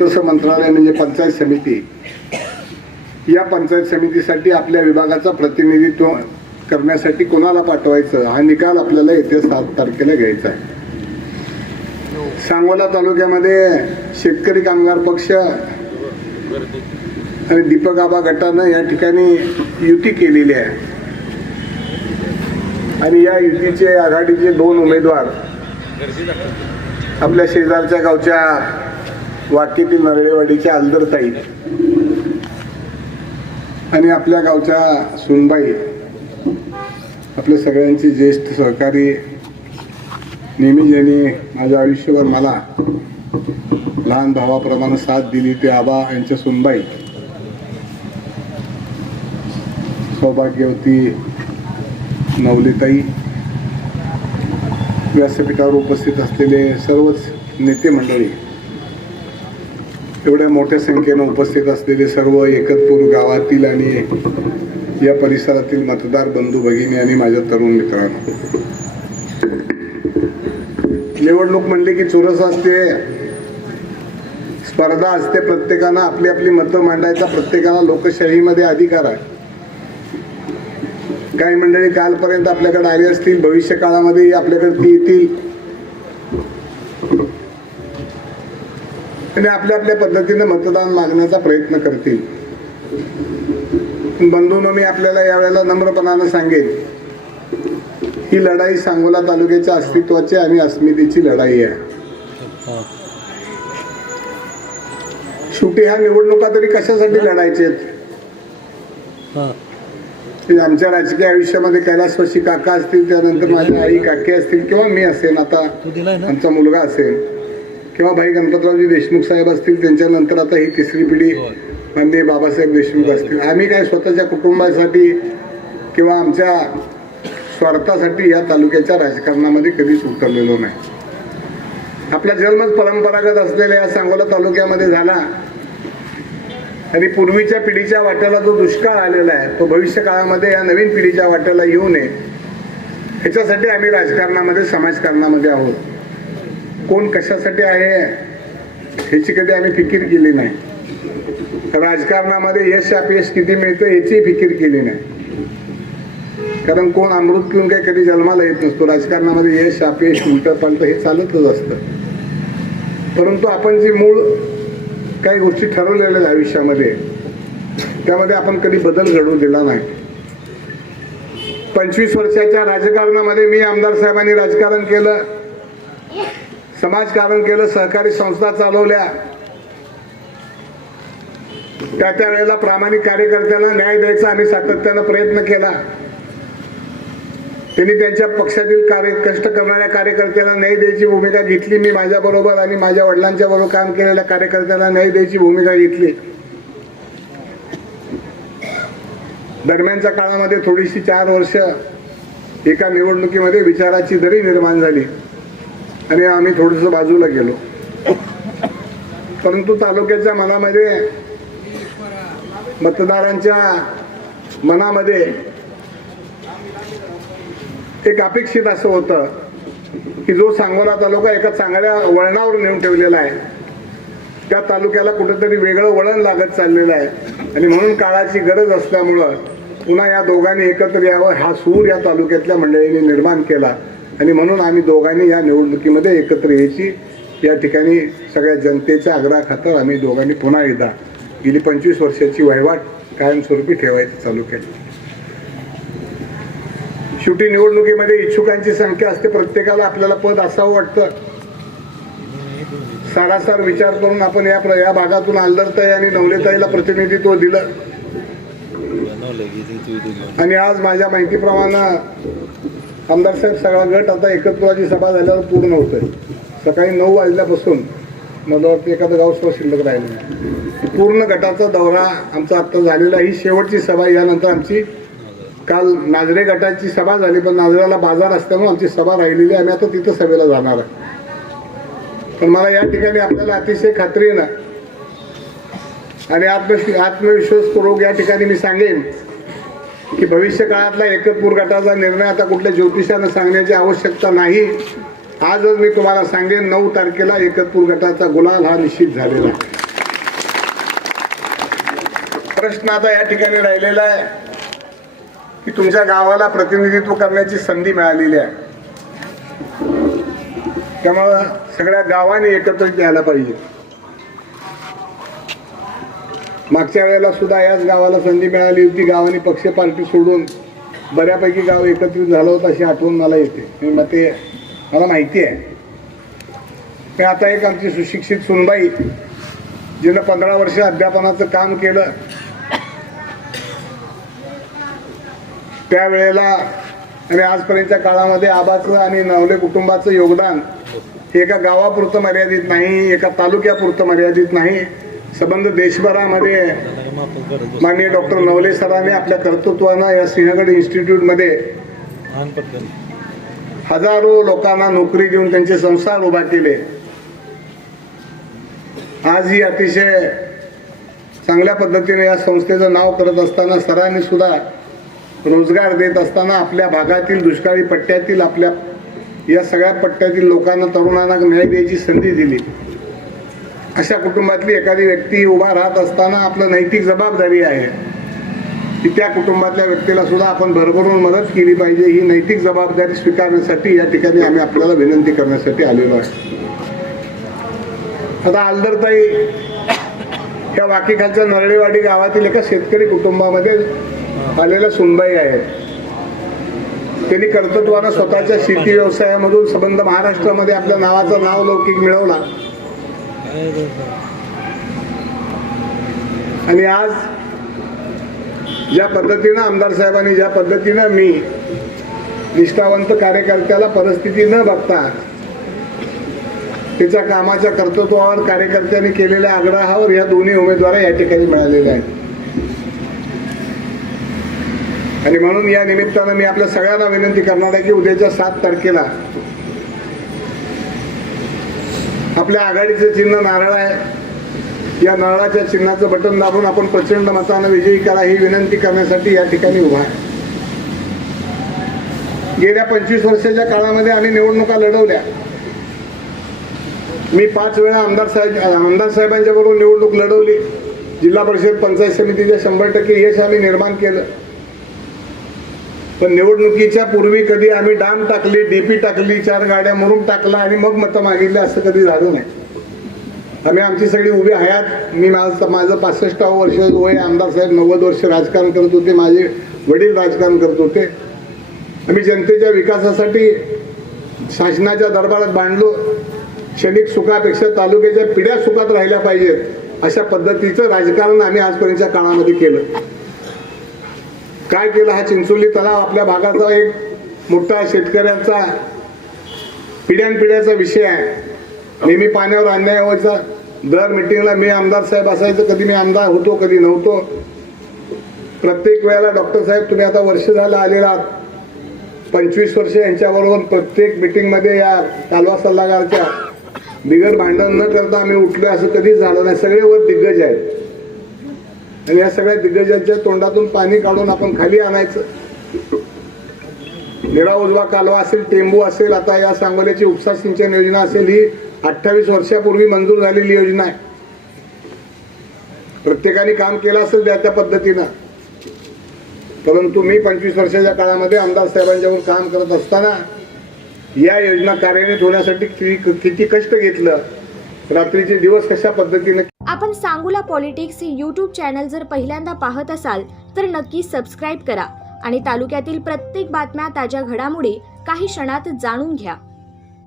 तसं मंत्रालय म्हणजे पंचायत समिती, या पंचायत समितीसाठी आपल्या विभागाचा प्रतिनिधित्व करण्यासाठी कोणाला पाठवायचं हा निकाल आपल्याला येत्या 7 तारखेला घ्यायचा आहे. सांगोला तालुक्यामध्ये शेतकरी कामगार पक्ष आणि दीपक आबा गटानं या ठिकाणी युती केलेली आहे आणि या युतीचे आघाडीचे 2 उमेदवार आपल्या शेजारच्या गावच्या वाकीतील नरळेवाडीच्या आलदरताई आणि आपल्या गावच्या सुनबाई, आपल्या सगळ्यांची ज्येष्ठ सहकारी, नेहमी ज्यांनी माझ्या आयुष्यभर मला लहान भावाप्रमाणे साथ दिली ते आबा यांच्या सुनबाई, सौभाग्यवती नवलेताई, व्यासपीठावर उपस्थित असलेले सर्वच नेते मंडळी, एवढ्या मोठ्या संख्येनं उपस्थित असलेले सर्व एकतपूर गावातील आणि या परिसरातील मतदार बंधू भगिनी आणि माझ्या तरुण मित्रांनो, निवडणूक म्हणली की चुरस असते, स्पर्धा असते, प्रत्येकानं आपली आपली मतं मांडायचा प्रत्येकाला लोकशाहीमध्ये अधिकार आहे. काही मंडळी कालपर्यंत आपल्याकडे आली असतील, भविष्य काळामध्ये आपल्याकडे ती येतील आणि आपल्या आपल्या पद्धतीने मतदान मागण्याचा प्रयत्न करतील. बंधूंनो, मी आपल्याला यावेळेला नम्रपणानं सांगेन, ही लढाई सांगोला तालुक्याच्या अस्तित्वाची आणि अस्मितेची लढाई आहे. शेवटी ह्या निवडणुका तरी कशासाठी लढायचे आहेत? आमच्या राजकीय आयुष्यामध्ये कैलासवासी काका असतील, त्यानंतर माझ्या आई काकी असतील, किंवा मी असेन, आता आमचा मुलगा असेल, किंवा भाई गणपतरावजी देशमुख साहेब असतील, त्यांच्यानंतर आता ही तिसरी पिढी माननीय बाबासाहेब देशमुख असतील. आम्ही काय स्वतःच्या कुटुंबासाठी किंवा आमच्या स्वार्थासाठी या तालुक्याच्या राजकारणामध्ये कधीच उतरलेलो नाही. आपला जन्मच परंपरागत असलेल्या या सांगोला तालुक्यामध्ये झाला आणि पूर्वीच्या पिढीच्या वाट्याला जो दुष्काळ आलेला आहे तो भविष्य काळामध्ये या नवीन पिढीच्या वाट्याला येऊ नये ह्याच्यासाठी आम्ही राजकारणामध्ये, समाजकारणामध्ये आहोत. कोण कशासाठी आहे ह्याची कधी आम्ही फिकीर केली नाही. राजकारणामध्ये यश अपयश किती मिळतं ह्याची फिकीर केली नाही, कारण कोण अमृत पिऊन काही कधी जन्माला येत नसतो. राजकारणामध्ये यश अपयश उलट पालट हे चालतच असतं. परंतु आपण जी मूळ काही गोष्टी ठरवलेल्या आयुष्यामध्ये, त्यामध्ये आपण कधी बदल घडवू दिला नाही. 25 वर्षाच्या राजकारणामध्ये मी आमदार साहेबांनी राजकारण केलं, समाजकारण केलं, सहकारी संस्था चालवल्या. त्या वेळेला प्रामाणिक कार्यकर्त्यांना न्याय द्यायचा आम्ही सातत्यानं प्रयत्न केला. त्यांनी त्यांच्या पक्षातील कष्ट करणाऱ्या कार्यकर्त्यांना न्याय द्यायची भूमिका घेतली. मी माझ्याबरोबर आणि माझ्या वडिलांच्या बरोबर काम केलेल्या कार्यकर्त्यांना न्याय द्यायची भूमिका घेतली. दरम्यानच्या काळामध्ये थोडीशी 4 वर्ष एका निवडणुकीमध्ये विचाराची दरी निर्माण झाली आणि आम्ही थोडंसं बाजूला गेलो. परंतु तालुक्याच्या मनामध्ये, मतदारांच्या मनामध्ये एक अपेक्षित असं होतं की जो सांगोला तालुका एका चांगल्या वळणावर नेऊन ठेवलेला आहे, त्या तालुक्याला कुठेतरी वेगळं वळण लागत चाललेलं आहे आणि म्हणून काळाची गरज असल्यामुळं पुन्हा या दोघांनी एकत्र यावं हा सूर या तालुक्यातल्या मंडळींनी निर्माण केला आणि म्हणून आम्ही दोघांनी या निवडणुकीमध्ये एकत्र यायची या ठिकाणी सगळ्या जनतेच्या आग्रहाखातर आम्ही दोघांनी पुन्हा एकदा गेली 25 वर्षाची वहिवाट कायमस्वरूपी ठेवायची चालू केली. शेवटी निवडणुकीमध्ये इच्छुकांची संख्या असते, प्रत्येकाला आपल्याला पद असावं वाटतं. सारासार विचार करून आपण या भागातून आलदरताई आणि नवलेताईला प्रतिनिधित्व दिलं आणि आज माझ्या माहितीप्रमाणे आमदार साहेब सगळा गट आता एकत्वाची सभा झाल्यावर पूर्ण होतोय. सकाळी 9 वाजल्यापासून मला वाटतं एखादं गाव सुद्धा शिल्लक राहिलं. पूर्ण गटाचा दौरा आमचा आता झालेला. ही शेवटची सभा. यानंतर आमची काल नाझरे गटाची सभा झाली, पण नाझऱ्याला बाजार असल्यामुळे आमची सभा राहिलेली. आम्ही आता तिथं सभेला जाणार आहे. पण मला या ठिकाणी आपल्याला अतिशय खात्रीनं आणि आत्मविश्वासपूर्वक या ठिकाणी मी सांगेन की भविष्य काळातला एकतपूर गटाचा निर्णय आता कुठल्या ज्योतिषानं सांगण्याची आवश्यकता नाही. आजच मी तुम्हाला सांगेन 9 तारखेला एकतपूर गटाचा गुलाल हा निश्चित झालेला आहे. प्रश्न आता या ठिकाणी राहिलेला आहे की तुमच्या गावाला प्रतिनिधित्व करण्याची संधी मिळालेली आहे, त्यामुळं सगळ्या गावाने एकत्रित यायला पाहिजे. मागच्या वेळेला सुद्धा याच गावाला संधी मिळाली होती. गावाने पक्ष पार्टी सोडून बऱ्यापैकी गाव एकत्रित झालं होतं अशी आठवण मला येते. मला माहिती आहे. पण आता एक आमची सुशिक्षित सुनबाई जिनं 15 वर्ष अध्यापनाचं काम केलं, त्यावेळेला आणि आजपर्यंतच्या काळामध्ये आबाचं आणि नवले कुटुंबाचं योगदान हे एका गावापुरतं मर्यादित नाही, एका तालुक्यापुरतं मर्यादित नाही, संबंध देशभरामध्ये माननीय डॉक्टर नवले सरांनी आपल्या कर्तृत्वानं या सिंहगड इन्स्टिट्यूटमध्ये हजारो लोकांना नोकरी देऊन त्यांचे संसार उभा केले. आज ही अतिशय चांगल्या पद्धतीने या संस्थेचं नाव करत असताना सरांनी सुद्धा रोजगार देत असताना आपल्या भागातील दुष्काळी पट्ट्यातील आपल्या या सगळ्या पट्ट्यातील लोकांना, तरुणांना न्याय द्यायची संधी दिली. अशा कुटुंबातली एखादी व्यक्ती उभा राहत असताना आपलं नैतिक जबाबदारी आहे की त्या कुटुंबातल्या व्यक्तीला सुद्धा आपण भरभरून मदत केली पाहिजे. ही नैतिक जबाबदारी स्वीकारण्यासाठी या ठिकाणी आम्ही आपल्याला विनंती करण्यासाठी आलेलो आहे. आता आलदरताई ह्या वाकीखालच्या नरळेवाडी गावातील एका शेतकरी कुटुंबामध्ये आलेल्या सुनबाई आहेत. त्यांनी कर्तृत्वानं स्वतःच्या शेती व्यवसायामधून संबंध महाराष्ट्रामध्ये आपल्या नावाचा नावलौकिक मिळवला आणि आज ज्या पद्धतीनं आमदार साहेबांनी, ज्या पद्धतीनं मी निष्ठावंत कार्यकर्त्याला परिस्थिती न बघता त्याच्या कामाच्या कर्तृत्वावर कार्यकर्त्यांनी केलेल्या आग्रहावर या दोन्ही उमेदवार या ठिकाणी मिळालेल्या आहेत. आणि म्हणून या निमित्तानं मी आपल्या सगळ्यांना विनंती करणार आहे की उद्याच्या 7 तारखेला आपल्या आघाडीचं चिन्ह नारळ आहे. या नारळाच्या चिन्हाचं बटन दाबून आपण प्रचंड मतानं विजयी करा ही विनंती करण्यासाठी या ठिकाणी उभा आहे. गेल्या 25 वर्षाच्या काळामध्ये आम्ही निवडणुका लढवल्या. मी 5 वेळा आमदार साहेबांच्या बरोबर निवडणूक लढवली. जिल्हा परिषद पंचायत समितीच्या 100% यश आम्ही निर्माण केलं. पण निवडणुकीच्या पूर्वी कधी आम्ही डाम टाकली, डीपी टाकली, 4 गाड्या मुरुम टाकला आणि मग मतं मागितली असं कधी झालं नाही. आम्ही आमची सगळी उभी हयात, माझं 65वं वर्ष वय, आमदार साहेब 90 वर्ष राजकारण करत होते, माझे वडील राजकारण करत होते. आम्ही जनतेच्या विकासासाठी शासनाच्या दरबारात बांधलो. क्षणिक सुखापेक्षा तालुक्याच्या पिढ्या सुखात राहिल्या पाहिजेत अशा पद्धतीचं राजकारण आम्ही आजपर्यंतच्या काळामध्ये केलं. काय केलं? हा चिंचोली तलाव आपल्या भागाचा एक मोठा शेतकऱ्यांचा पिढ्यानपिढ्याचा विषय आहे. नेहमी पाण्यावर अन्याय व्हायचा. दर मिटिंगला मी आमदार साहेब असायचं, कधी मी आमदार होतो कधी नव्हतो. प्रत्येक वेळेला डॉक्टर साहेब तुम्ही आता वर्ष झालं आलेला 25 वर्ष यांच्याबरोबर प्रत्येक मिटिंगमध्ये या कालवा सल्लागारच्या बिगर भांडण न करता आम्ही उठलो असं कधीच झालं नाही. सगळे वर दिग्गज आहेत आणि या सगळ्या दिग्गजांच्या तोंडातून पाणी काढून आपण खाली आणायचं. निळा उजवा कालवा असेल, टेंबू असेल, आता या सांगोल्याची उपसा सिंचन योजना असेल, ही 28 वर्षापूर्वी मंजूर झालेली योजना आहे. प्रत्येकाने काम केलं असेल त्या पद्धतीनं. परंतु मी 25 वर्षाच्या काळामध्ये आमदार साहेबांच्यावर काम करत असताना या योजना कार्यान्वित होण्यासाठी किती कष्ट घेतलं, रात्रीचे दिवस कशा पद्धतीने. आपण सांगोला पॉलिटिक्स YouTube चॅनल जर पहिल्यांदा पाहत असाल तर नक्की सबस्क्राईब करा आणि तालुक्यातील प्रत्येक बातम्या, ताज्या घडामोडी काही क्षणात जाणून घ्या.